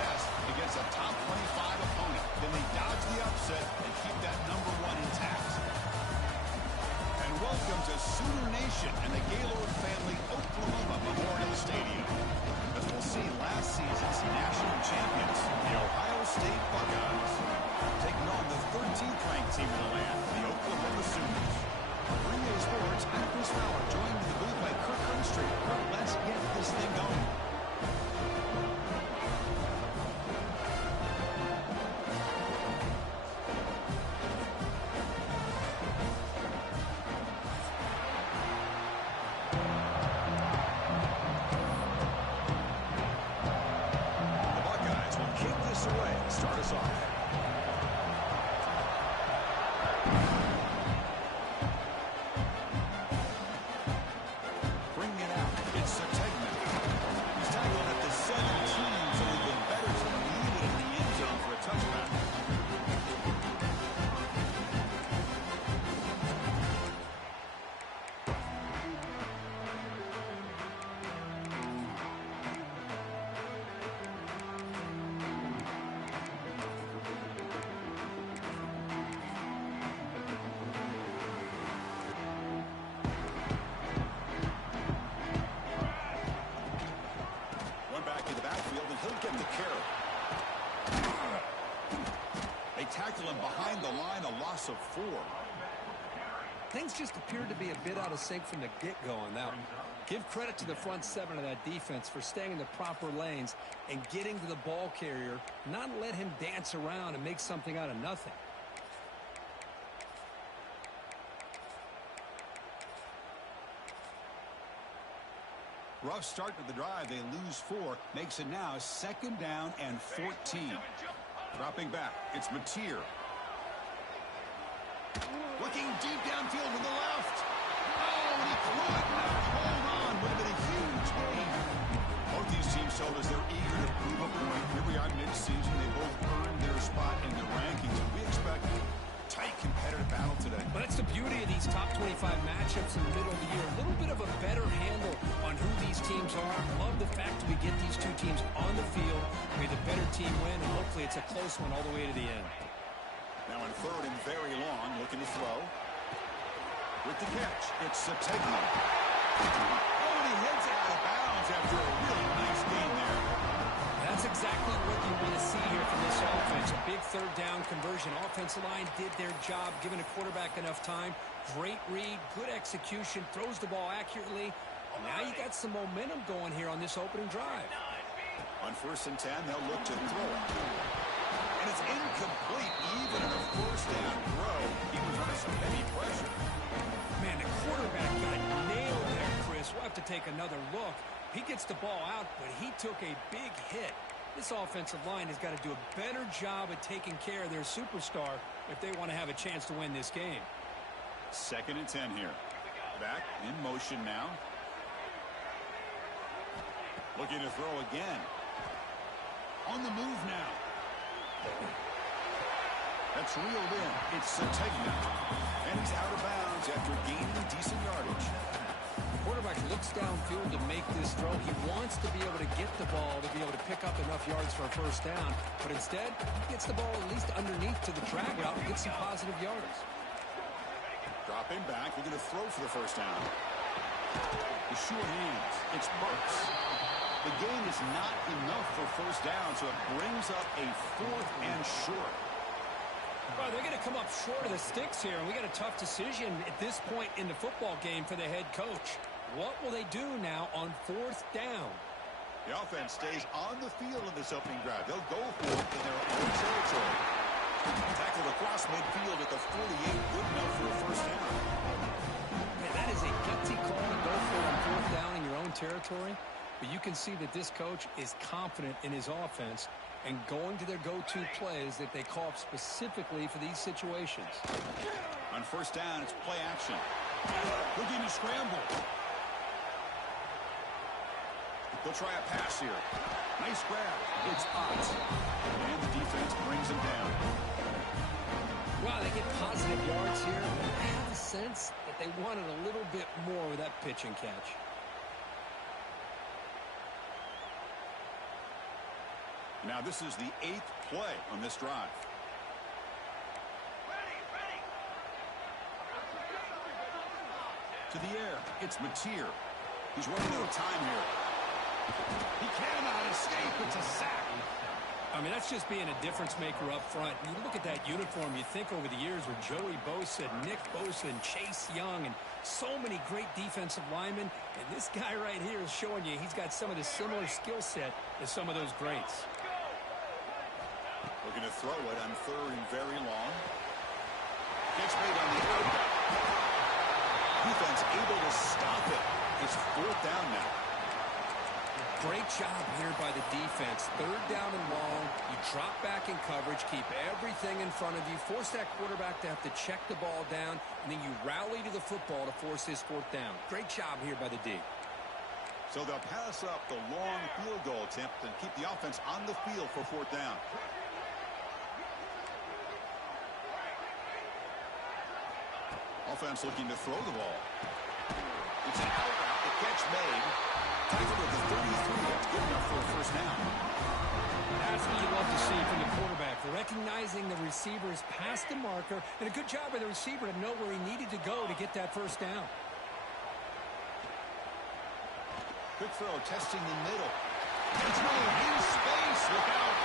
test against a top 25 opponent. Then they dodge the upset and keep that number one intact. And welcome to Sooner Nation and the Gaylord family Oklahoma Memorial Stadium. As we'll see last season's national champions, the Ohio State Buckeyes, taking on the 13th ranked team in the land, the Oklahoma Sooners. For EA Sports, I'm Chris Fowler, joined in the booth by Kirk Herbstreit. Kirk, let's get this thing going. Tackle him behind the line, a loss of 4. Things just appeared to be a bit out of sync from the get-go on that one. Give credit to the front 7 of that defense for staying in the proper lanes and getting to the ball carrier, not let him dance around and make something out of nothing. Rough start to the drive. They lose 4. Makes it now 2nd down and 14. Dropping back, it's Mateer. Looking deep downfield to the left. Oh, and he could not hold on. Would have been a huge gain. Both these teams told us they're eager to prove a point. Here we are mid-season. They both earned their spot in the rankings. We expect a tight competitive battle today. But that's the beauty of these top 25 matchups in the middle of the year. A little bit of a better handle on who these teams are. Love the fact we get these two teams on the field. May the better team win, and hopefully it's a close one all the way to the end. Now in 3rd and very long, looking to throw. With the catch, it's Sategna. Oh, and he heads out of bounds after a really nice gain there. That's exactly what you want to see here from this offense. A big 3rd down conversion. Offensive line did their job, giving a quarterback enough time. Great read, good execution, throws the ball accurately. Now you got some momentum going here on this opening drive. On 1st and 10, they'll look to throw it. And it's incomplete, even in a 1st down throw. He was under some heavy pressure. Man, the quarterback got nailed there, Chris. We'll have to take another look. He gets the ball out, but he took a big hit. This offensive line has got to do a better job at taking care of their superstar if they want to have a chance to win this game. 2nd and 10 here. Back in motion now. Looking to throw again. On the move now. That's reeled in. It's Sategna. And he's out of bounds after gaining decent yardage. The quarterback looks downfield to make this throw. He wants to be able to get the ball to be able to pick up enough yards for a 1st down. But instead, he gets the ball at least underneath to the drag route and gets some positive yards. Dropping back. We're going to throw for the 1st down. The short hands. It's Burks. The gain is not enough for 1st down, so it brings up a 4th and short. Well, they're going to come up short of the sticks here, and we got a tough decision at this point in the football game for the head coach. What will they do now on 4th down? The offense stays on the field in this opening drive. They'll go for it in their own territory. Tackled across midfield at the 48. Good enough for a 1st down. Man, that is a gutsy call to go for it on 4th down in your own territory. But you can see that this coach is confident in his offense and going to their go-to plays that they call up specifically for these situations. On 1st down, it's play action. Looking to scramble. They'll try a pass here. Nice grab. It's Ott. And the defense brings him down. Wow, they get positive yards here. I have a sense that they wanted a little bit more with that pitch and catch. Now this is the 8th play on this drive. To the air, it's Mateer. He's running out of time here. He cannot escape. It's a sack. I mean, that's just being a difference maker up front. You look at that uniform, you think over the years with Joey Bosa, Nick Bosa, and Chase Young, and so many great defensive linemen. And this guy right here is showing you he's got some of the similar skill set as some of those greats. Looking to throw it on 3rd and very long. Gets made on the outside. Defense able to stop it. It's 4th down now. Great job here by the defense. 3rd down and long. You drop back in coverage, keep everything in front of you, force that quarterback to have to check the ball down, and then you rally to the football to force his 4th down. Great job here by the D. So they'll pass up the long field goal attempt and keep the offense on the field for 4th down. Offense looking to throw the ball. It's an out route. The catch made. Tackled at the 33. That's good enough for a 1st down. That's what you love to see from the quarterback. Recognizing the receiver's past the marker, and a good job by the receiver to know where he needed to go to get that 1st down. Quick throw, testing the middle. It's going in space. Look out.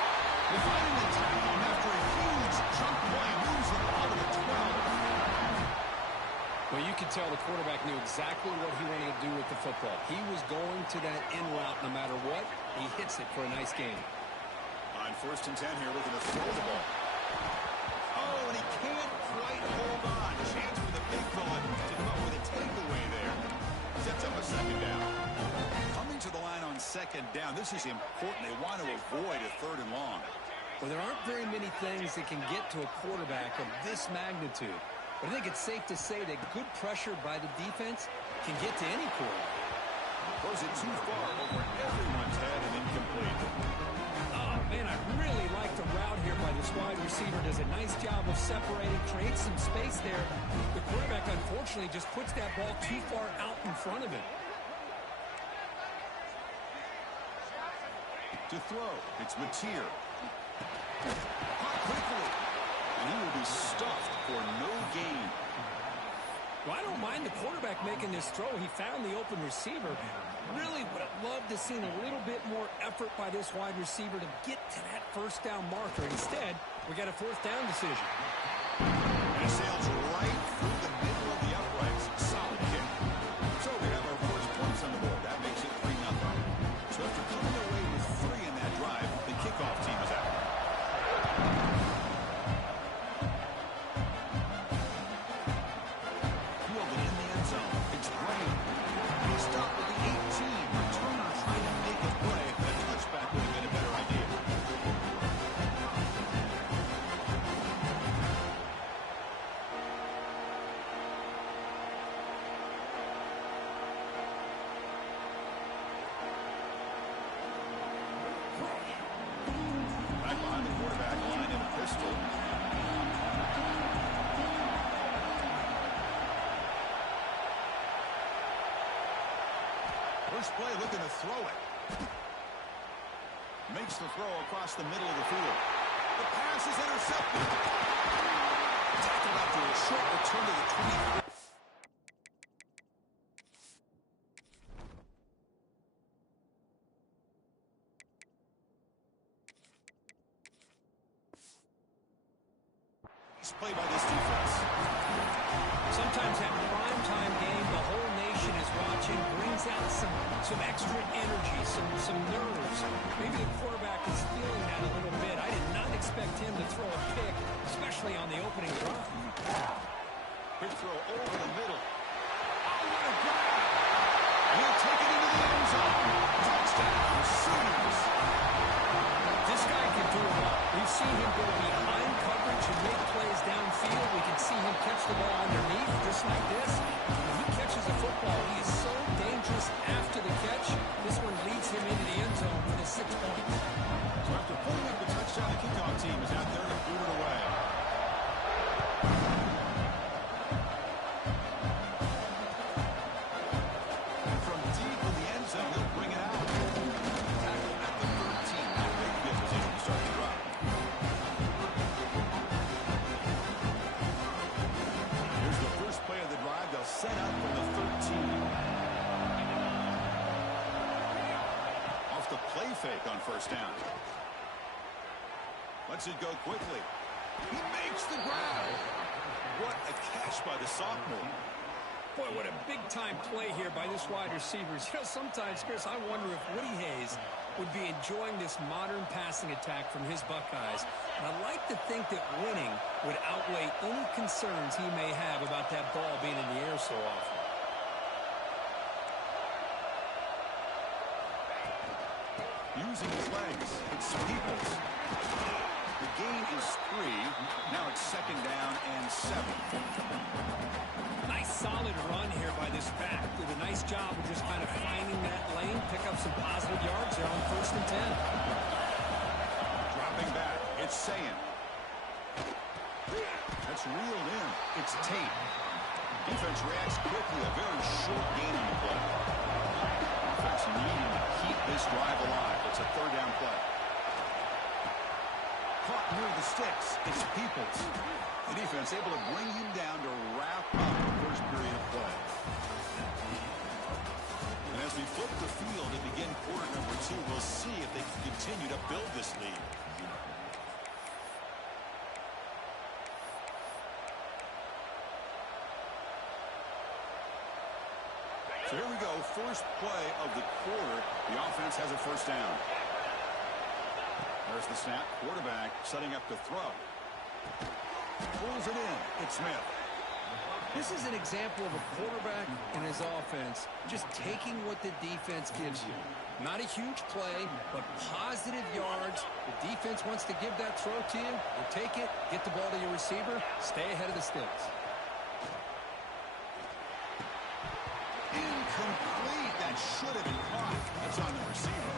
They're finding the tackle after a huge chunk play. Moves the ball to the 12. Well, you could tell the quarterback knew exactly what he wanted to do with the football. He was going to that in route no matter what. He hits it for a nice gain. On 1st and 10 here, looking to throw the ball. Oh, and he can't quite hold on. Chance for the big fella to come up with a takeaway there. Sets up a 2nd down. Coming to the line on 2nd down. This is important. They want to avoid a 3rd and long. Well, there aren't very many things that can get to a quarterback of this magnitude. But I think it's safe to say that good pressure by the defense can get to any quarterback. Throws it too far over everyone's head and incomplete. Oh, man, I really like the route here by this wide receiver. Does a nice job of separating, creates some space there. The quarterback, unfortunately, just puts that ball too far out in front of him. To throw, it's Mateer. Caught quickly. And he will be stuffed for no gain. Well, I don't mind the quarterback making this throw. He found the open receiver. Really would have loved to seen a little bit more effort by this wide receiver to get to that 1st down marker. Instead, we got a 4th down decision. And he sails right through the middle of the uprights. Solid kick. So we have our 1st points on the board. That makes it 3-0. So after coming away with 3 in that drive, the kickoff team is out. Stop with the 18. Returner trying to make a play. That touchback would have been a better idea. Back behind the quarterback line in a pistol. First play looking to throw it. Makes the throw across the middle of the field. The pass is intercepted. Tackled after a short return to the 23. Nice play by this defense. Sometimes that primetime game, the whole nation is watching, brings out some extra energy, some nerves. Maybe the quarterback is feeling that a little bit. I did not expect him to throw a pick, especially on the opening drive. Quick throw over the middle. Oh, what a grab! He'll take it into the end zone. Touchdown, Sooners. This guy can do it all. We've seen him go behind coverage and make plays downfield. We can see him catch the ball underneath, just like this. When he catches the football, he is so dangerous after the catch. This one leads him into the end zone for the 6 points. So after pulling up the touchdown, the kickoff team is out there to boot it away. And from deep in the end zone, they'll bring it out. Tackle at the 13. Not a big field position. fake on first down. Lets it go quickly. He makes the grab. What a catch by the sophomore. Boy, what a big-time play here by this wide receiver. You know, sometimes, Chris, I wonder if Woody Hayes would be enjoying this modern passing attack from his Buckeyes. And I like to think that winning would outweigh any concerns he may have about that ball being in the air so often. Using his legs, it's Peoples. The gain is 3. Now it's 2nd down and 7. Nice solid run here by this back. Did a nice job of just kind of finding that lane, pick up some positive yards there on 1st and 10. Dropping back, it's Sayin. That's reeled in. It's Tate. Defense reacts quickly. A very short gain on the play. Offense needing to keep this drive alive. It's a 3rd down play. Caught near the sticks. It's Peoples. The defense able to bring him down to wrap up the first period of play. And as we flip the field and begin quarter number 2, we'll see if they can continue to build this lead. So here we go. First play of the quarter. The offense has a first down. There's the snap. Quarterback setting up to throw. Pulls it in. It's Smith. This is an example of a quarterback and his offense just taking what the defense gives you. Not a huge play, but positive yards. The defense wants to give that throw to you. You take it, get the ball to your receiver, stay ahead of the sticks. Incomplete. That should have been caught. That's on the receiver.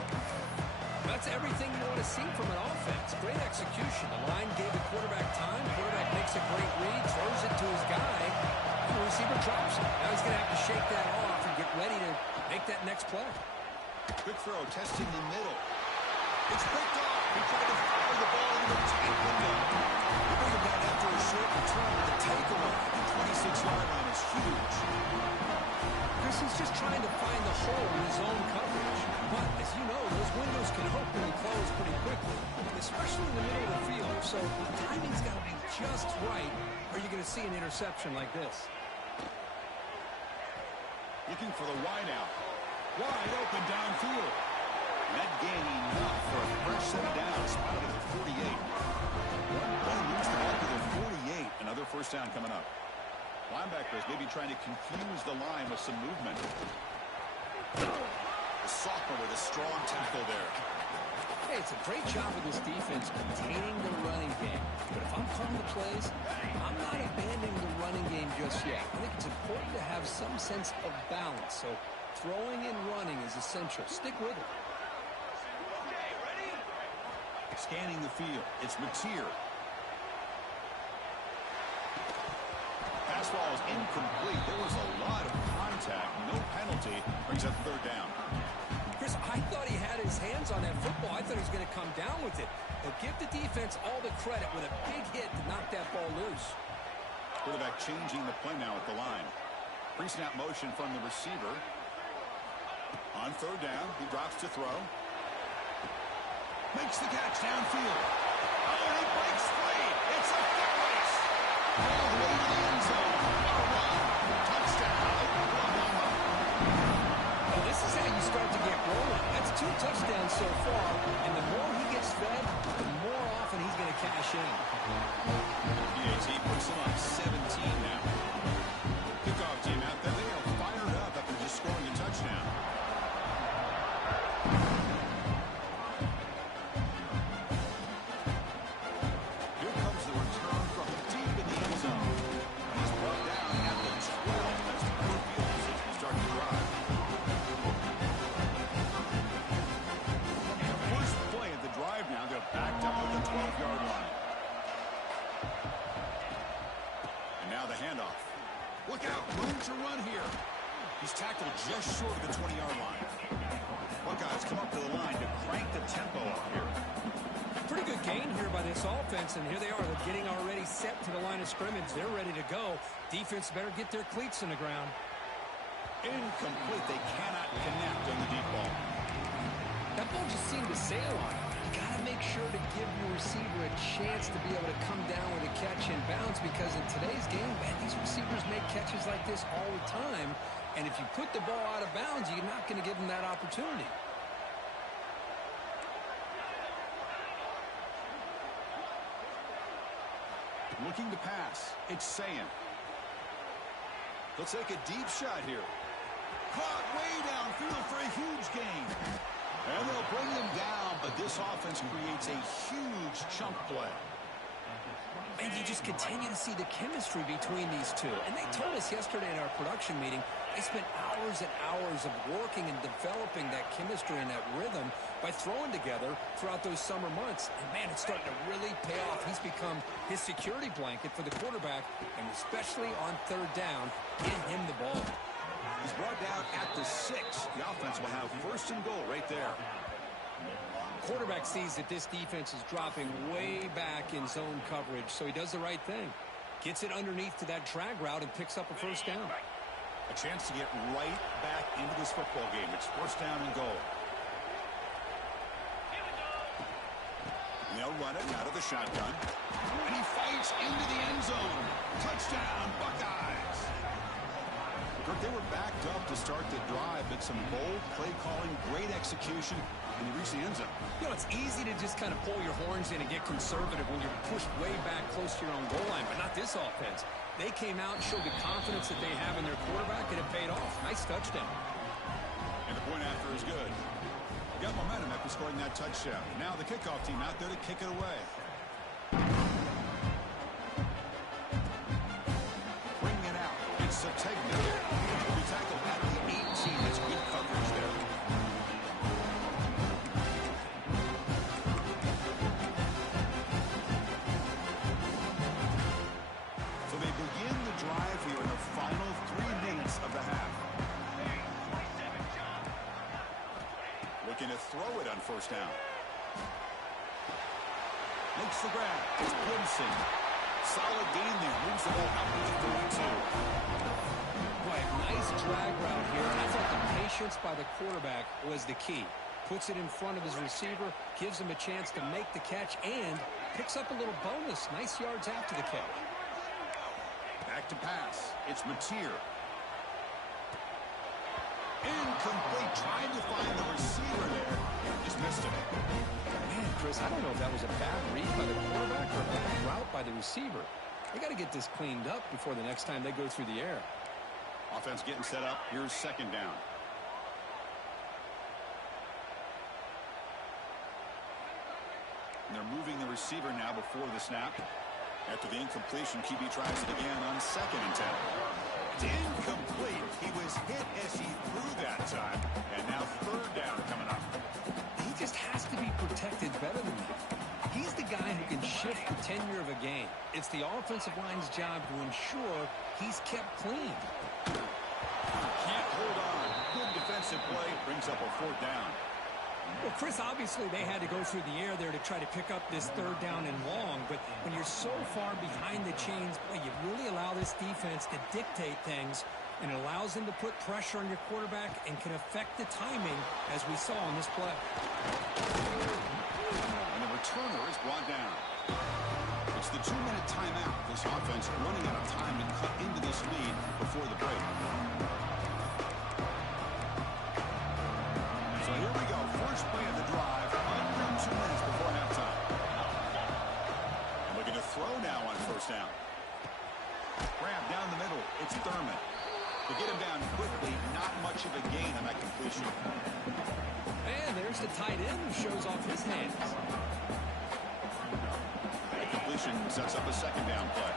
That's everything you want to see from an offense. Great execution. The line gave the quarterback time. Quarterback makes a great read, throws it to his guy, and the receiver drops it. Now he's going to have to shake that off and get ready to make that next play. Quick throw, testing the middle. It's picked off. He tried to fire the ball into the tight window. They bring him down after a short return. The takeaway at the 26-yard line is huge. Chris is just trying to find the hole in his own coverage. But, as you know, those windows can open and close pretty quickly, especially in the middle of the field. So the timing's got to be just right, or you're going to see an interception like this. Looking for the wide out. Wide open downfield. That gain enough for a fresh set of downs. Spotted at the 48. They lose the ball to the 48. Another first down coming up. Linebackers maybe trying to confuse the line with some movement. The sophomore with a strong tackle there. Hey, it's a great job of this defense containing the running game. But if I'm calling the plays, I'm not abandoning the running game just yet. I think it's important to have some sense of balance. So throwing and running is essential. Stick with it. Scanning the field. It's Mateer. Pass ball is incomplete. There was a lot of contact. No penalty. Brings up 3rd down. Chris, I thought he had his hands on that football. I thought he was going to come down with it. But give the defense all the credit with a big hit to knock that ball loose. Quarterback changing the play now at the line. Pre-snap motion from the receiver. On 3rd down, he drops to throw. Makes the catch downfield. Oh, and he breaks free. It's a foot race. All the way to the end zone. What a run. Touchdown, Oklahoma. Well, this is how you start to get rolling. That's 2 touchdowns so far, and the more he gets fed, the more often he's going to cash in. PAT puts him up 17 now. Kickoff team out there. They are fired up after just scoring a touchdown. Here comes the return from deep in the end zone. He's brought down at the 12 as the field position starts to drive. First play of the drive now. They're backed up at the 12-yard line. And now the handoff. Look out, room to run here. He's tackled just short of the 20-yard line. Buckeyes come up to the line to crank the tempo up here. Pretty good gain here by this offense, and here they are. They're getting already set to the line of scrimmage. They're ready to go. Defense better get their cleats in the ground. Incomplete. They cannot connect on the deep ball. That ball just seemed to sail on him. You got to make sure to give your receiver a chance to be able to come down with a catch and bounce, because in today's game, man, these receivers make catches like this all the time. And if you put the ball out of bounds, you're not going to give them that opportunity. Looking to pass. It's Sayan. He'll take a deep shot here. Caught way downfield for a huge gain. And they'll bring him down, but this offense creates a huge chunk play. And you just continue to see the chemistry between these two. And they told us yesterday in our production meeting, they spent hours and hours of working and developing that chemistry and that rhythm by throwing together throughout those summer months. And, man, it's starting to really pay off. He's become his security blanket for the quarterback, and especially on third down, getting him the ball. He's brought down at the 6. The offense will have first and goal right there. Quarterback sees that this defense is dropping way back in zone coverage, so he does the right thing. Gets it underneath to that drag route and picks up a first down. A chance to get right back into this football game. It's first down and goal. They'll run it out of the shotgun. And he fights into the end zone. Touchdown, Buckeyes. Kirk, they were backed up to start the drive, but some bold play calling, great execution, and they reach the end zone. You know, it's easy to just kind of pull your horns in and get conservative when you're pushed way back close to your own goal line, but not this offense. They came out and showed the confidence that they have in their quarterback, and it paid off. Nice touchdown. And the point after is good. Got momentum after scoring that touchdown. Now the kickoff team out there to kick it away. Bring it out. It's Sategna. He'll be tackled at the 18. That's good coverage there. So they begin the drive here in the final 3 minutes of the half. Looking to throw it on first down. Makes the grab. It's Gibson. Solid gain there. Moves the ball up to the 32. Boy, nice drag route here. And I thought the patience by the quarterback was the key. Puts it in front of his receiver, gives him a chance to make the catch, and picks up a little bonus. Nice yards after the catch. Back to pass. It's Mateer. Incomplete. Trying to find the receiver there. Just missed it. Man, Chris, I don't know if that was a bad read by the quarterback or a bad route by the receiver. They got to get this cleaned up before the next time they go through the air. Offense getting set up. Here's second down. And they're moving the receiver now before the snap. After the incompletion, QB tries it again on 2nd and 10. It's incomplete. He was hit as he threw that time. And now third down coming up. He just has to be protected better than that. He's the guy who can shift the tenure of a game. It's the offensive line's job to ensure he's kept clean. Can't hold on. Good defensive play. Brings up a fourth down. Well, Chris, obviously they had to go through the air there to try to pick up this third down and long, but when you're so far behind the chains, boy, you really allow this defense to dictate things, and it allows them to put pressure on your quarterback and can affect the timing, as we saw on this play. And the returner is brought down. It's the 2-minute timeout. This offense running out of time to cut into this lead before the break. So here we go. First play of the drive. Under 2 minutes before halftime. And looking to throw now on first down. Grab down the middle. It's Thurman. To get him down quickly, not much of a gain on that completion. And there's the tight end who shows off his hands. That completion sets up a second down play.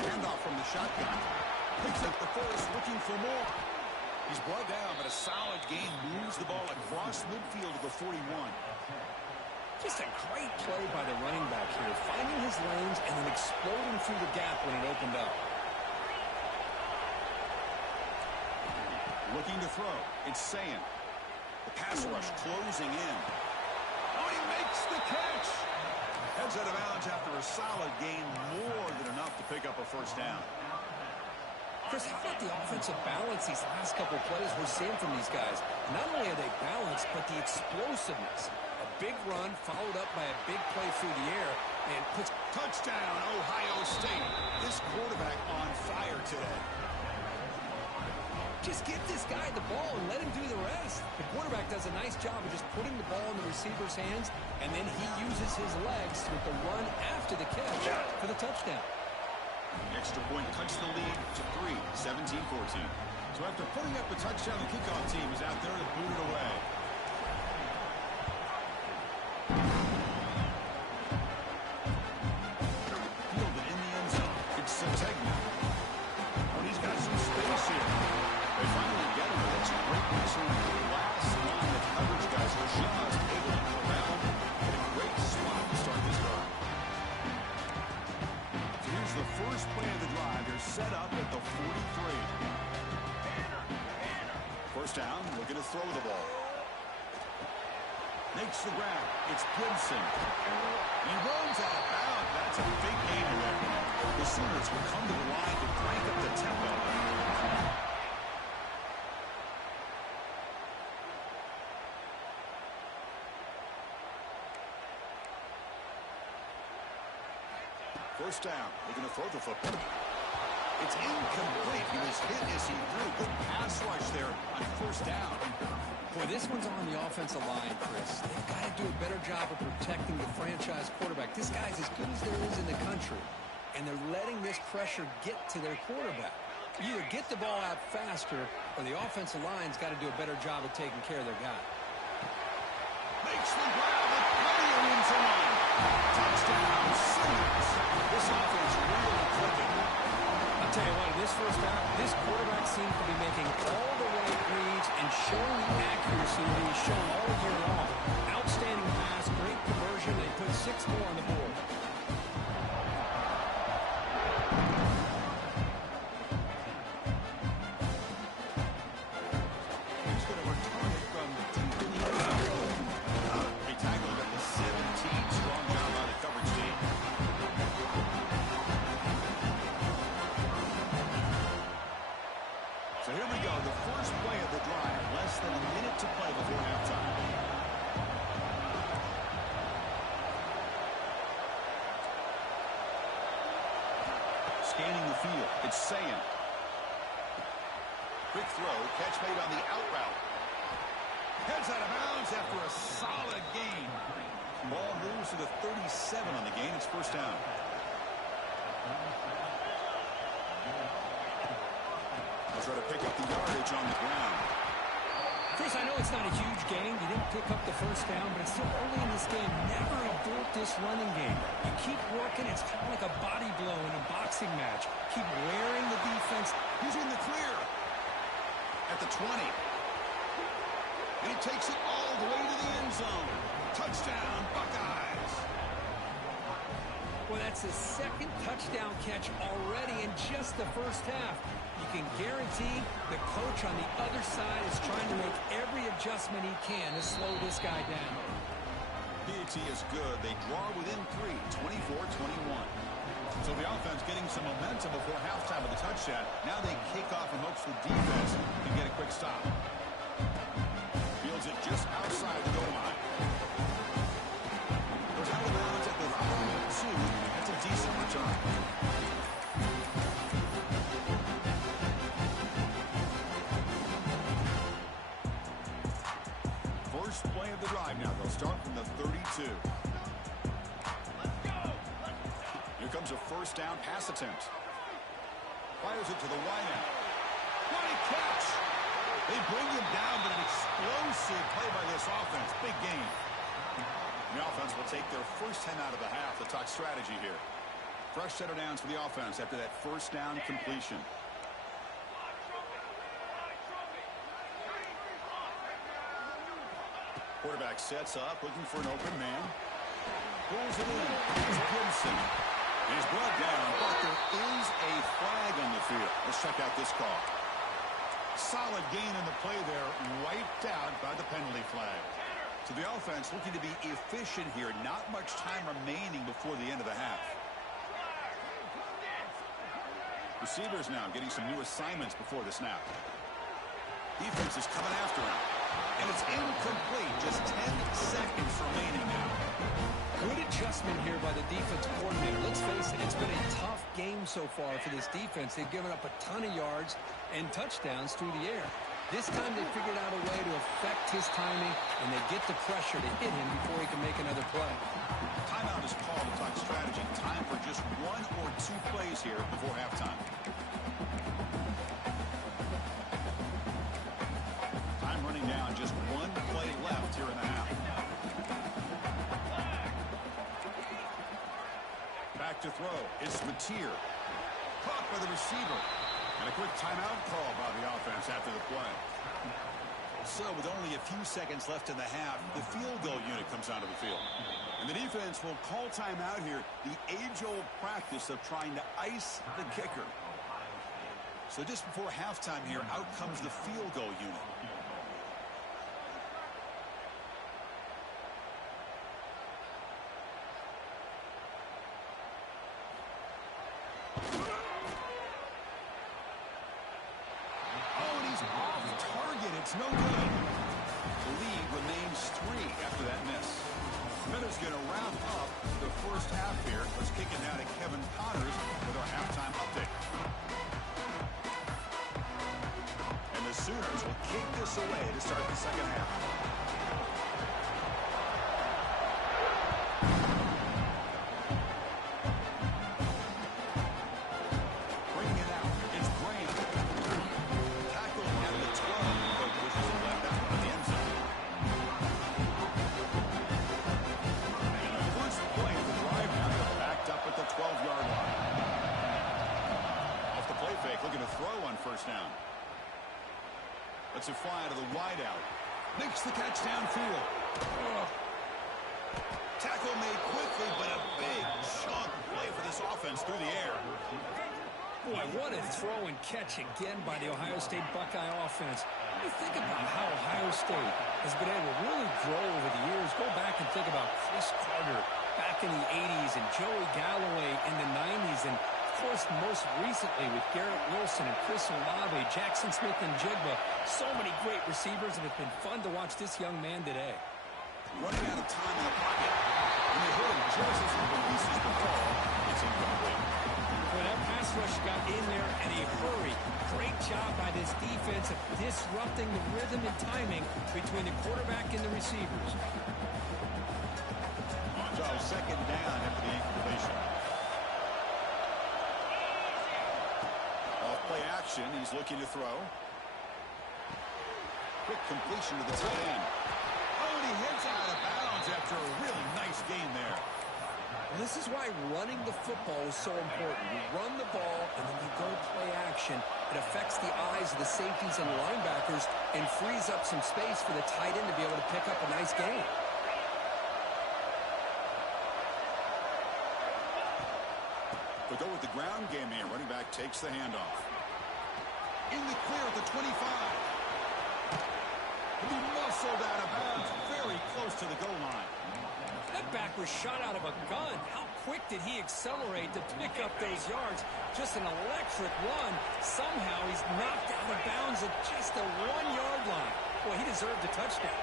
Handoff from the shotgun. Picks up the first, looking for more. He's brought down, but a solid gain moves the ball across midfield to the 41. Just a great play by the running back here, finding his lanes and then exploding through the gap when it opened up. Looking to throw. It's Sayan. The pass rush closing in. Oh, he makes the catch. Heads out of bounds after a solid gain, more than enough to pick up a first down. Chris, how about the offensive balance these last couple of plays we're seeing from these guys? Not only are they balanced, but the explosiveness. A big run followed up by a big play through the air and puts... Touchdown, Ohio State. This quarterback on fire today. Just give this guy the ball and let him do the rest. The quarterback does a nice job of just putting the ball in the receiver's hands, and then he uses his legs with the run after the catch for the touchdown. Extra point cuts the lead to 3, 17-14. So after putting up a touchdown, the kickoff team is out there to boot it away. Fielded in the end zone. It's Sategna. But he's got some space here. They finally get him, but it's a great mission. The last line of coverage, guys, are just able to come around in a great spot to start this drive. So here's the first play of the drive. They're set up at the 43. First down, looking to throw the ball. Makes the grab. It's Gibson. He runs out of bounds. That's a big gain there. The Sooners will come to the line to crank up the tempo. First down, looking to throw the football. It's incomplete. He was hit as he threw. Good pass rush there on first down. Boy, this one's on the offensive line, Chris. They've got to do a better job of protecting the franchise quarterback. This guy's as good as there is in the country, and they're letting this pressure get to their quarterback. Either get the ball out faster, or the offensive line's got to do a better job of taking care of their guy. Makes the grab with plenty of room to run. Touchdown, Sooners. This offense really clicking. I'll tell you what, in this first half, this quarterback seems to be making all the right reads and showing the accuracy that he's shown all year long. Outstanding pass, great conversion. They put 6 more on the board. He's going to return it from deep in the end zone. They tackled at the 17. Strong job by the coverage team. So here we go, the first play of the drive, less than a minute to play before halftime. Scanning the field, it's Sayan. Quick throw, catch made on the out route. Heads out of bounds after a solid gain. Ball moves to the 37 on the gain, it's first down. Try to pick up the yardage on the ground. Chris, I know it's not a huge game. You didn't pick up the first down, but it's still early in this game. Never abort this running game. You keep working. It's kind of like a body blow in a boxing match. Keep wearing the defense. He's in the clear. At the 20. And he takes it all the way to the end zone. Touchdown, Buckeyes. Well, that's his second touchdown catch already in just the first half. You can guarantee the coach on the other side is trying to make every adjustment he can to slow this guy down. PAT is good. They draw within 3, 24-21. So the offense getting some momentum before halftime with the touchdown. Now they kick off in hopes the defense can get a quick stop. Fields it just outside the goal line. Goes out of bounds at the 42. That's a decent return. First play of the drive now. They'll start from the 32. Here comes a first down pass attempt. Fires it to the wide end. What a catch! They bring him down, but an explosive play by this offense. Big game. The offense will take their first 10 out of the half. To talk strategy here. Fresh set of downs for the offense after that first down completion. Quarterback sets up, looking for an open man. Pulls it in. It's Gibson. He's brought down, but there is a flag on the field. Let's check out this call. Solid gain in the play there, wiped out by the penalty flag. So the offense looking to be efficient here. Not much time remaining before the end of the half. Receivers now getting some new assignments before the snap. Defense is coming after him. And it's incomplete. Just 10 seconds remaining now. Good adjustment here by the defense coordinator. Let's face it, it's been a tough game so far for this defense. They've given up a ton of yards and touchdowns through the air. This time they figured out a way to affect his timing, and they get the pressure to hit him before he can make another play. Timeout is called to talk strategy. Time for just 1 or 2 plays here before halftime. Time running down. Just 1 play left here in the half. Back to throw. It's Mateer. Caught by the receiver. And a quick timeout call by the offense after the play. So with only a few seconds left in the half, the field goal unit comes onto the field. And the defense will call timeout here. The age-old practice of trying to ice the kicker. So just before halftime here, out comes the field goal unit. It's no good. The lead remains 3 after that miss. Minnesot's going to wrap up the first half here. Let's kick it now to Kevin Connors with our halftime update. And the Sooners will kick this away to start the second half. Down. Let's a fly to the wideout. Makes the catch downfield. Oh. Tackle made quickly, but a big chunk play for this offense through the air. Boy, what a throw and catch again by the Ohio State Buckeye offense. When you think about how Ohio State has been able to really grow over the years, go back and think about Chris Carter back in the 80s and Joey Galloway in the 90s, and of course, most recently with Garrett Wilson and Chris Olave, Jackson Smith and Jigba. So many great receivers, and it's been fun to watch this young man today. Running out of time in the pocket. When they hit him just as he releases the ball, it's incomplete. Well, that pass rush got in there in a hurry. Great job by this defense of disrupting the rhythm and timing between the quarterback and the receivers. So second down after the incompletion. Play action. He's looking to throw. Quick completion to the tight end. Oh, and he hits out of bounds after a really nice game there. This is why running the football is so important. You run the ball, and then you go play action. It affects the eyes of the safeties and linebackers and frees up some space for the tight end to be able to pick up a nice gain. But go with the ground game here. Running back takes the handoff. In the clear at the 25. He muscled out of bounds, very close to the goal line. That back was shot out of a gun. How quick did he accelerate to pick up those yards? Just an electric run. Somehow he's knocked out of bounds at just the 1-yard line. Boy, he deserved a touchdown.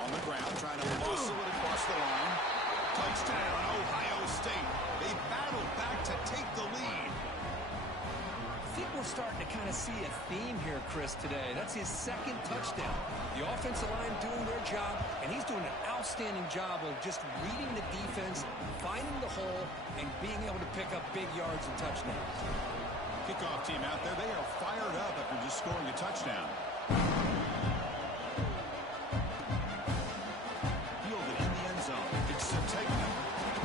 On the ground, trying to muscle it across the line. Touchdown, Ohio State. They battled back to take the lead. I think we're starting to kind of see a theme here, Chris, today. That's his second touchdown. The offensive line doing their job, and he's doing an outstanding job of just reading the defense, finding the hole, and being able to pick up big yards and touchdowns. Kickoff team out there, they are fired up after just scoring a touchdown. Fielded in the end zone. It's Sategna.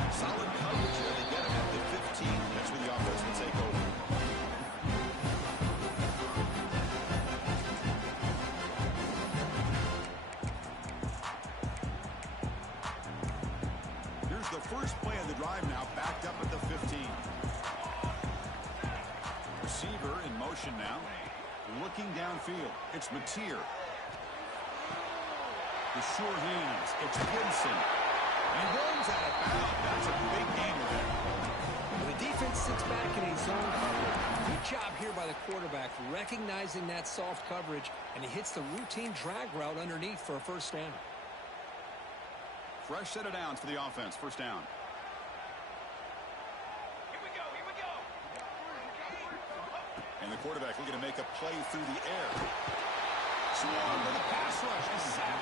Solid coverage there. They get him at the 15. That's where the offense will take over. Here's the first play of the drive now, backed up at the 15. Receiver in motion now. Looking downfield. It's Mateer. The sure hands. It's Gibson. He runs out of bounds. That's a big gainer there. When the defense sits back in a zone coverage, job here by the quarterback, recognizing that soft coverage, and he hits the routine drag route underneath for a first down. Fresh set of downs for the offense. First down. And the quarterback looking to make a play through the air. Swarm with a pass rush. A sack.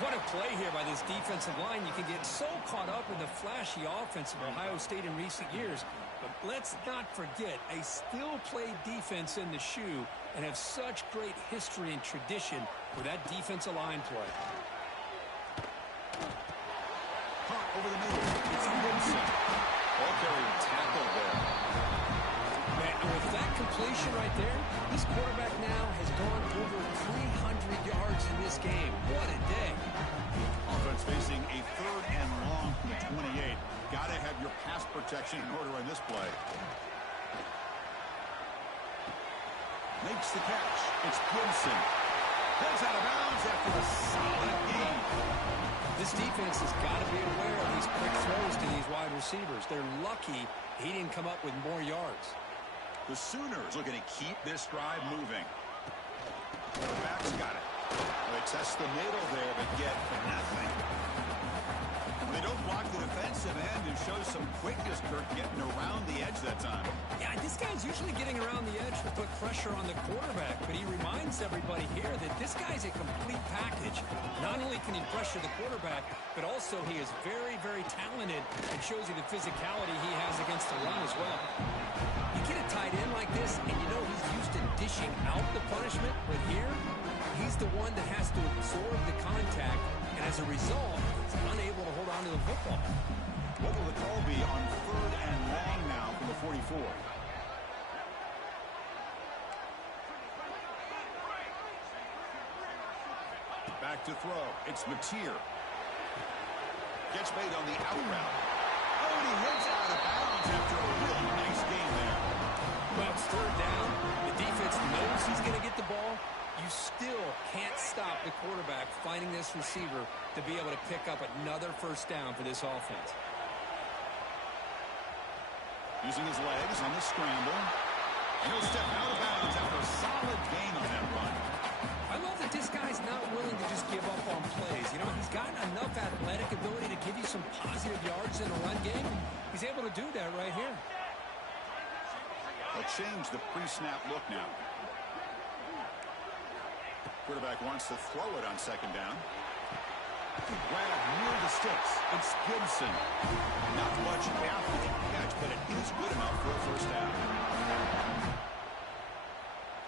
What a play here by this defensive line. You can get so caught up in the flashy offense of Ohio State in recent years. But let's not forget, a still play defense in the shoe and have such great history and tradition with that defensive line play. Caught over the middle. It's Gibson. Ball carrier tackle there. Man, with that completion right there, this quarterback now has gone over 300 yards in this game. What a day. Offense facing a third and long from the 28. Got to have your pass protection in order on this play. Makes the catch. It's Gibson. Heads out of bounds after a solid game. This defense has got to be aware of these quick throws to these wide receivers. They're lucky he didn't come up with more yards. The Sooners looking to keep this drive moving. Quarterback's got it. Well, they test the middle there, but get nothing. They don't block the defensive end and show some quickness, Kirk, getting around the edge that time. Yeah, this guy's usually getting around the edge to put pressure on the quarterback, but he reminds everybody here that this guy's a complete package. Not only can he pressure the quarterback, but also he is very, very talented and shows you the physicality he has against the run as well. You get a tight end like this, and you know he's used to dishing out the punishment, but here, he's the one that has to absorb the contact, and as a result, he's unable to hold on to the football. What will the call be on third and long now from the 44? Back to throw. It's Mateer. Gets made on the out route. Oh, and he hits out of bounds after a really nice game there. Well, it's third down. The defense knows he's going to get the ball. You still can't stop the quarterback finding this receiver to be able to pick up another first down for this offense. Using his legs on the scramble. And he'll step out of bounds after a solid gain on that run. I love that this guy's not willing to just give up on plays. You know, he's got enough athletic ability to give you some positive yards in a run game. He's able to do that right here. They'll change the pre-snap look now. Quarterback wants to throw it on second down. Grab near the sticks. It's Gibson. Not much after the catch, but it is good enough for a first down.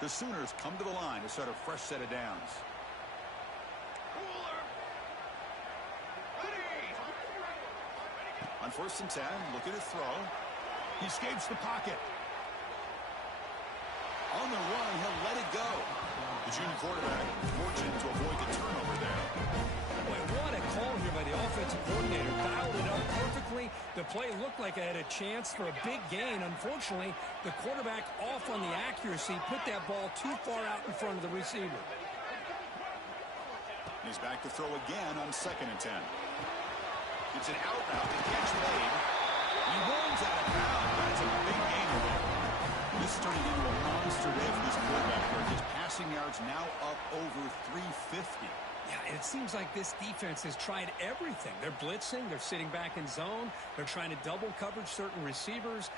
The Sooners come to the line to start a fresh set of downs. On first and 10, looking to throw. He escapes the pocket. On the run, he'll let it go. The junior quarterback fortunate to avoid the turnover there. Boy, what a call here by the offensive coordinator. Dialed it up perfectly. The play looked like it had a chance for a big gain. Unfortunately, the quarterback off on the accuracy, put that ball too far out in front of the receiver. He's back to throw again on second and 10. It's an out route. The catch made. He runs out of bounds. That's a big gain there. This is turning into a monster day for this quarterback. His passing yards now up over 350. Yeah, and it seems like this defense has tried everything. They're blitzing. They're sitting back in zone. They're trying to double coverage certain receivers.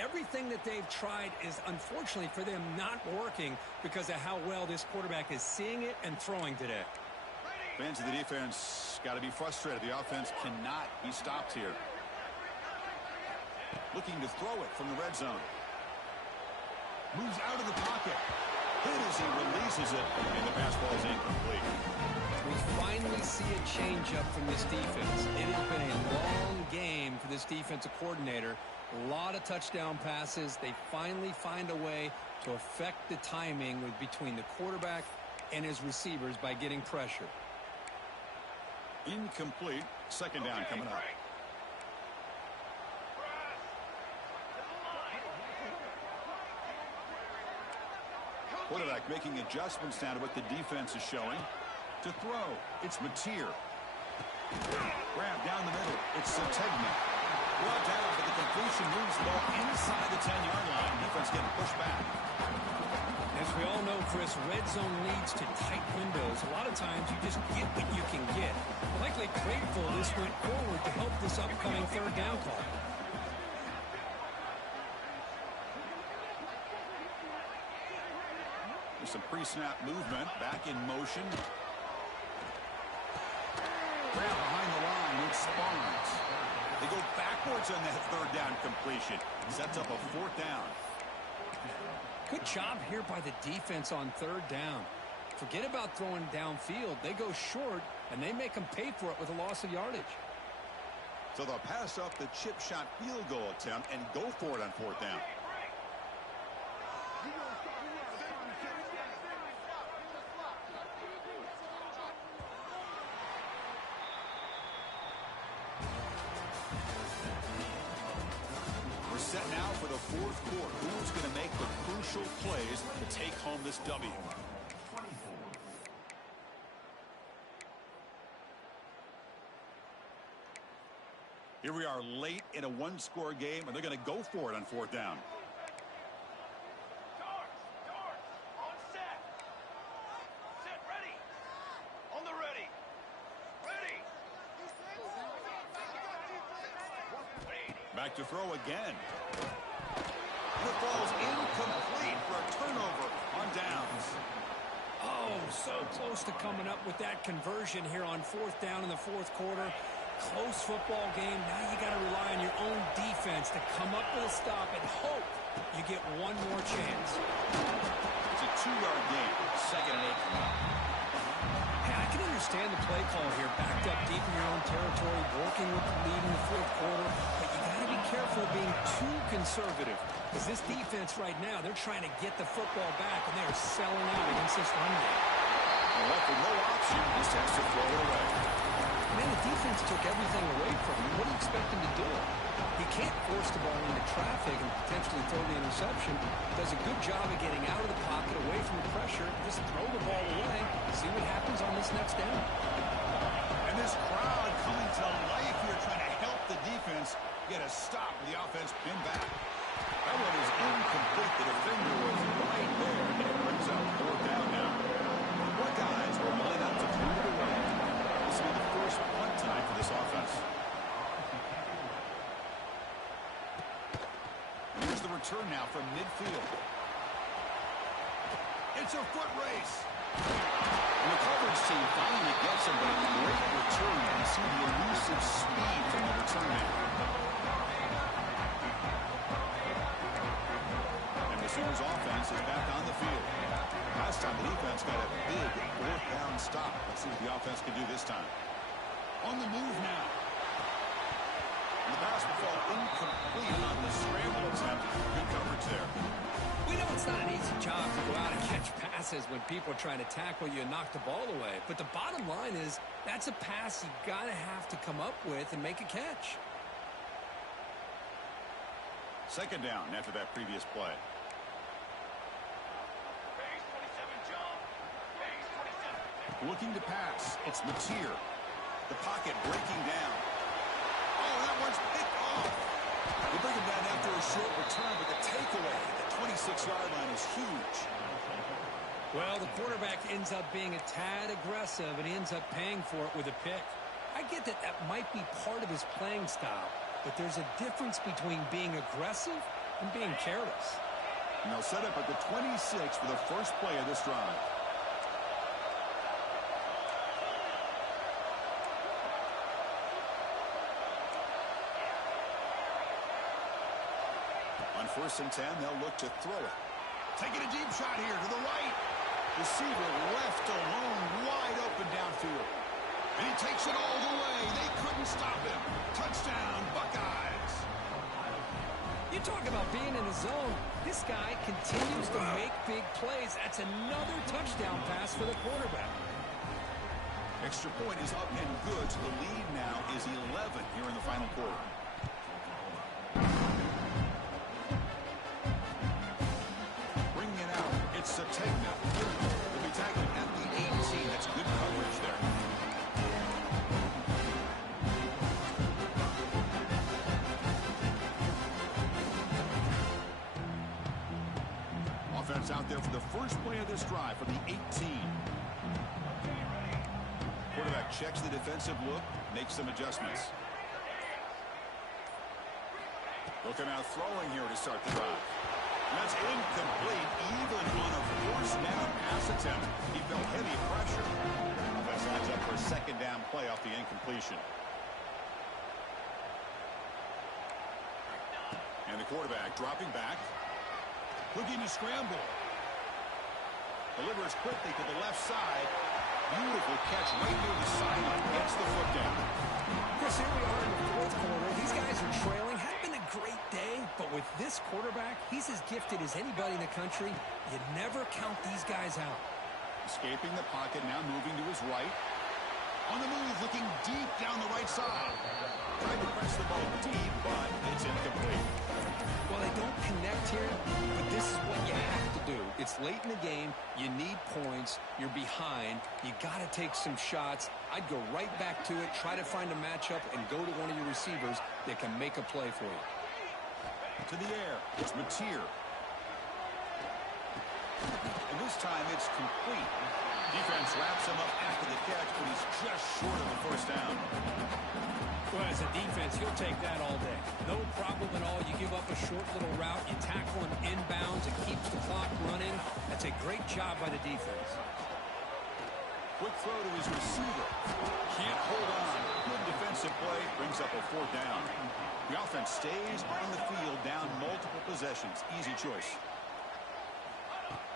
Everything that they've tried is, unfortunately for them, not working because of how well this quarterback is seeing it and throwing today. Fans of the defense got to be frustrated. The offense cannot be stopped here. Looking to throw it from the red zone. Moves out of the pocket. Hit as he releases it, and the pass ball is incomplete. We finally see a changeup from this defense. It has been a long game for this defensive coordinator. A lot of touchdown passes. They finally find a way to affect the timing between the quarterback and his receivers by getting pressure. Incomplete. Second down coming up. Quarterback making adjustments now to what the defense is showing. To throw, it's Mateer. Grab down the middle. It's Sategna. Brought down for the completion moves the ball inside the 10-yard line. Defense getting pushed back. As we all know, Chris, red zone leads to tight windows. A lot of times you just get what you can get. Likely grateful this went forward to help this upcoming third down call. There's some pre-snap movement. Back in motion. Grab behind the line. It's Barnes. They go backwards on that third down completion. Sets up a fourth down. Good job here by the defense on third down. Forget about throwing downfield. They go short, and they make them pay for it with a loss of yardage. So they'll pass up the chip shot field goal attempt and go for it on fourth down. Set now for the fourth quarter. Who's going to make the crucial plays to take home this W? Here we are late in a one-score game, and they're going to go for it on fourth down. On set. Set, ready. On the ready. Ready. Back to throw again. The ball's incomplete for a turnover on downs. Oh, so close to coming up with that conversion here on fourth down in the fourth quarter. Close football game. Now you got to rely on your own defense to come up with a stop and hope you get one more chance. It's a 2-yard gain. Second and 8. Hey, I can understand the play call here, backed up deep in your own territory, working with the lead in the fourth quarter, but you got to be careful of being too conservative, because this defense right now, they're trying to get the football back, and they're selling out against this run game. Well, with no option, just has to throw it away. Man, the defense took everything away from him. What do you expect him to do? He can't force the ball into traffic and potentially throw the interception. Does a good job of getting out of the pocket, away from the pressure. Just throw the ball away. See what happens on this next down. And this crowd coming to life here, trying to help the defense get a stop. The offense pinned back. That one is incomplete. The defender was right there, and it brings up fourth down now. Four guys will line up to move it away. This will be the first punt time for this offense. Here's the return now from midfield. It's a foot race. And the coverage team finally gets him, but a great return. You see the elusive speed from the return man. And the Sooners offense is back on the field. Last time the defense got a big fourth down stop. Let's see what the offense can do this time. On the move now. And the pass will fall incomplete on the scramble attempt. Good coverage there. We know it's not an easy job to go out and catch passes when people are trying to tackle you and knock the ball away. But the bottom line is, that's a pass you got to have to come up with and make a catch. Second down after that previous play. Base 27, jump. Base 27. Looking to pass. It's Mateer. The pocket breaking down. Oh, that one's picked off. They bring him down after a short return, but the takeaway at the 26-yard line is huge. Well, the quarterback ends up being a tad aggressive, and he ends up paying for it with a pick. I get that that might be part of his playing style, but there's a difference between being aggressive and being careless. And they'll set up at the 26 for the first play of this drive. On 1st and 10, they'll look to throw it. Taking a deep shot here to the right. Receiver left alone, wide open downfield. And he takes it all the way. They couldn't stop him. Touchdown, Buckeyes. You talk about being in the zone. This guy continues to make big plays. That's another touchdown pass for the quarterback. Extra point is up and good, so the lead now is 11 here in the final quarter. Bringing it out, it's Sategna. They'll be tackling at the 18. That's good coverage there. offense out there for the first play of this drive from the 18. Quarterback checks the defensive look, makes some adjustments. Looking out throwing here to start the drive. That's incomplete, even on a forced down pass attempt. He felt heavy pressure. Offense lines up for a second down play off the incompletion. And the quarterback dropping back. Looking to scramble. Delivers quickly to the left side. Beautiful catch right near the sideline. Gets the foot down. Chris, here we are in the fourth quarter. These guys are trailing. Had been a great day, but with this quarterback, he's as gifted as anybody in the country. You never count these guys out. Escaping the pocket, now moving to his right. On the move, looking deep down the right side. Tried to press the ball deep, but it's incomplete. Well, they don't connect here, but this is what you have to do. It's late in the game. You need points. You're behind. You got to take some shots. I'd go right back to it, try to find a matchup, and go to one of your receivers that can make a play for you. To the air. It's Mateer. And this time it's complete. Defense wraps him up after the catch, but he's just short of the first down. Well, as a defense, you'll take that all day. No problem at all. You give up a short little route. You tackle him inbounds. It keeps the clock running. That's a great job by the defense. Quick throw to his receiver. Can't hold on. Good defensive play. Brings up a fourth down. The offense stays on the field down multiple possessions. Easy choice.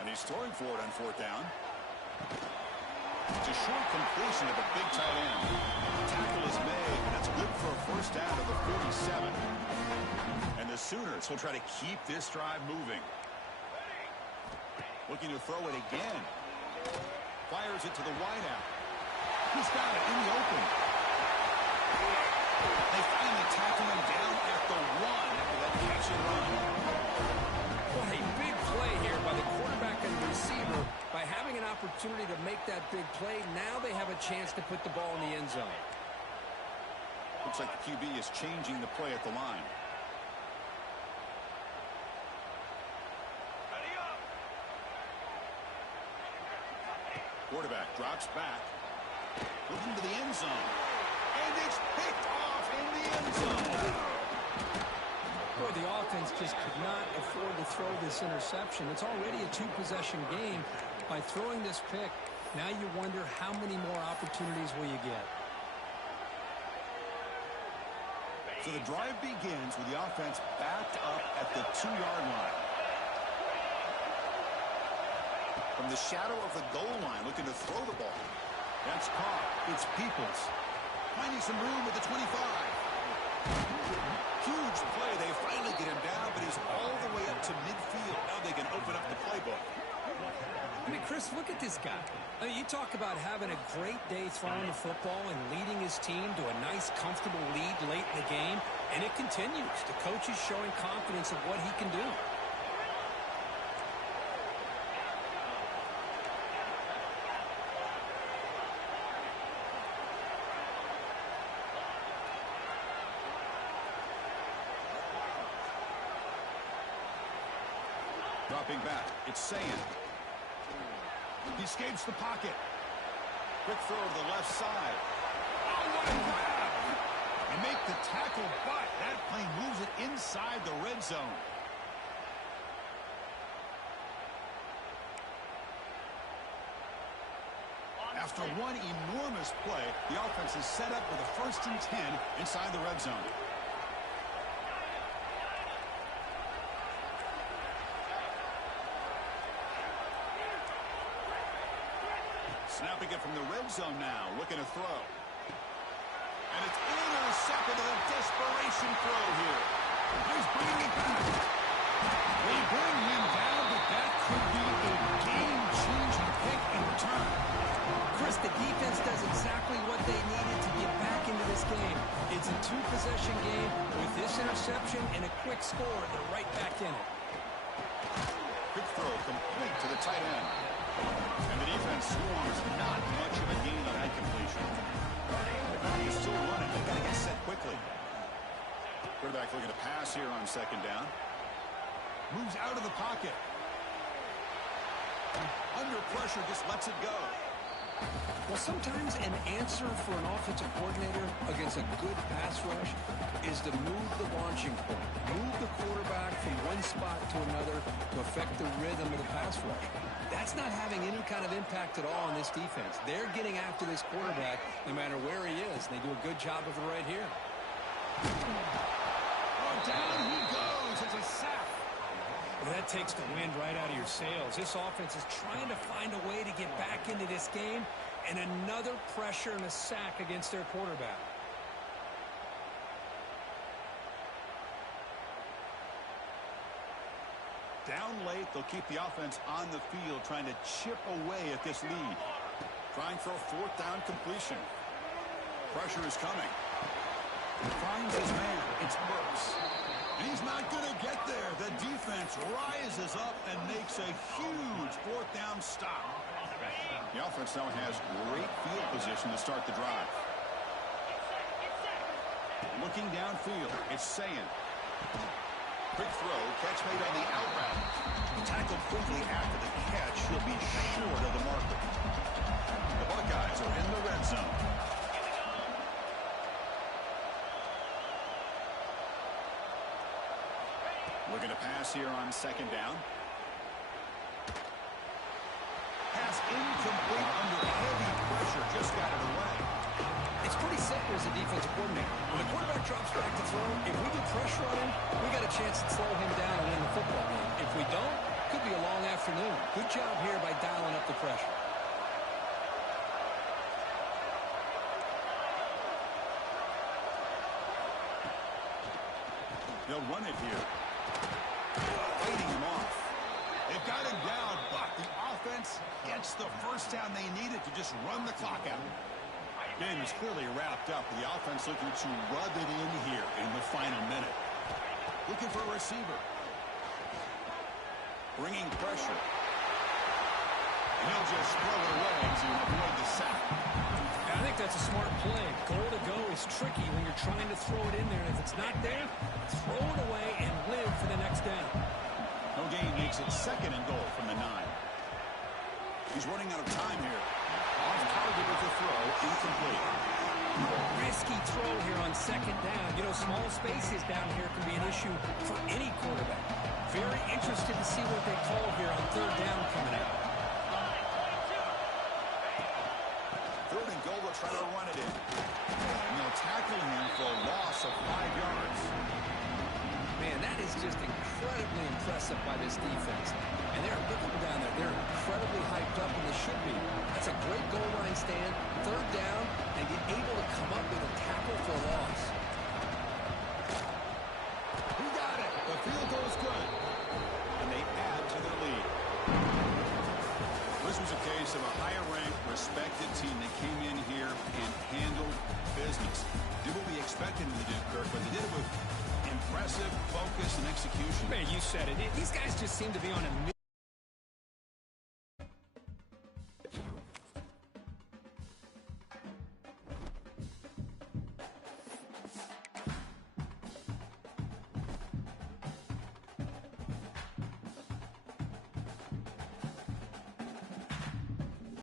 And he's throwing for it on fourth down. It's a short completion of a big tight end. Tackle is made, and that's good for a first down to the 47. And the Sooners will try to keep this drive moving. Looking to throw it again. Fires it to the wideout. He's got it in the open. They finally tackle him down at the one after that catch and run. What a big play here by the quarterback and the receiver. By having an opportunity to make that big play, now they have a chance to put the ball in the end zone. Looks like the QB is changing the play at the line. Ready up. Quarterback drops back. Looking to the end zone. And it's picked off in the end zone. Boy, the offense just could not afford to throw this interception. It's already a two-possession game. By throwing this pick, now you wonder how many more opportunities will you get. So the drive begins with the offense backed up at the 2-yard line. From the shadow of the goal line, looking to throw the ball. That's caught. It's Peoples. Finding some room at the 25. Huge play. They finally get him down, but he's all the way up to midfield. Now they can open up the playbook. I mean, Chris, look at this guy. I mean, you talk about having a great day throwing the football and leading his team to a nice, comfortable lead late in the game, and it continues. The coach is showing confidence of what he can do. Dropping back, it's Sand. He escapes the pocket. Quick throw to the left side. Oh, what a grab! They make the tackle, but that play moves it inside the red zone. After one enormous play, the offense is set up with a 1st and 10 inside the red zone. Snapping it from the red zone now, looking to throw. And it's intercepted with a desperation throw here. He's bringing it back. They bring him down, but that could be a game-changing pick in return. Chris, the defense does exactly what they needed to get back into this game. It's a two-possession game. With this interception and a quick score, they're right back in it. Quick throw complete to the tight end. And the defense scores not much of a gain on that completion. He's still running. They've got to get set quickly. Quarterback looking to pass here on 2nd down. Moves out of the pocket. Under pressure, just lets it go. Well, sometimes an answer for an offensive coordinator against a good pass rush is to move the launching point, move the quarterback from one spot to another to affect the rhythm of the pass rush. That's not having any kind of impact at all on this defense. They're getting after this quarterback no matter where he is. They do a good job of it right here. Oh, down he goes. It's a sack. Well, that takes the wind right out of your sails. This offense is trying to find a way to get back into this game, and another pressure and a sack against their quarterback. Down late, they'll keep the offense on the field, trying to chip away at this lead. Trying for a fourth down completion. Pressure is coming. Finds his man. It's Burks. And he's not going to get there. The defense rises up and makes a huge fourth down stop. The offense now has great field position to start the drive. Looking downfield, it's Sayin. Quick throw, catch made on the out route. Tackled quickly after the catch. He'll be short of the marker. The Buckeyes are in the red zone. Looking to pass here on second down. Pass incomplete under heavy pressure. Just got it away. It's pretty simple as a defensive coordinator. When the quarterback drops back to throw, if we get pressure on him, we got a chance to slow him down and win the football game. If we don't, it could be a long afternoon. Good job here by dialing up the pressure. They'll run it here. Fighting him off. They've got him down, but the offense gets the first down they needed to just run the clock out. Game is clearly wrapped up. The offense looking to rub it in here in the final minute. Looking for a receiver. Bringing pressure. And he'll just throw it away to avoid the sack. I think that's a smart play. Goal to go is tricky when you're trying to throw it in there. And if it's not there, throw it away and live for the next down. No gain makes it second and goal from the 9. He's running out of time here. Off target with the throw, incomplete. Risky throw here on second down. You know, small spaces down here can be an issue for any quarterback. Very interested to see what they call here on third down coming out. Third and goal, they'll try to run it in. And they'll tackle him for a loss of 5 yards. Man, that is just incredibly impressive by this defense. And they're looking down there. They're incredibly hyped up, and they should be. That's a great goal line stand. Third down, and get able to come up with a tackle for a loss. He got it. The field goal is good. And they add to their lead. This was a case of a higher-ranked, respected team that came in here and handled business. Did what we expected them to do, Kirk, but they did it with impressive focus and execution. Man, you said it. These guys just seem to be on a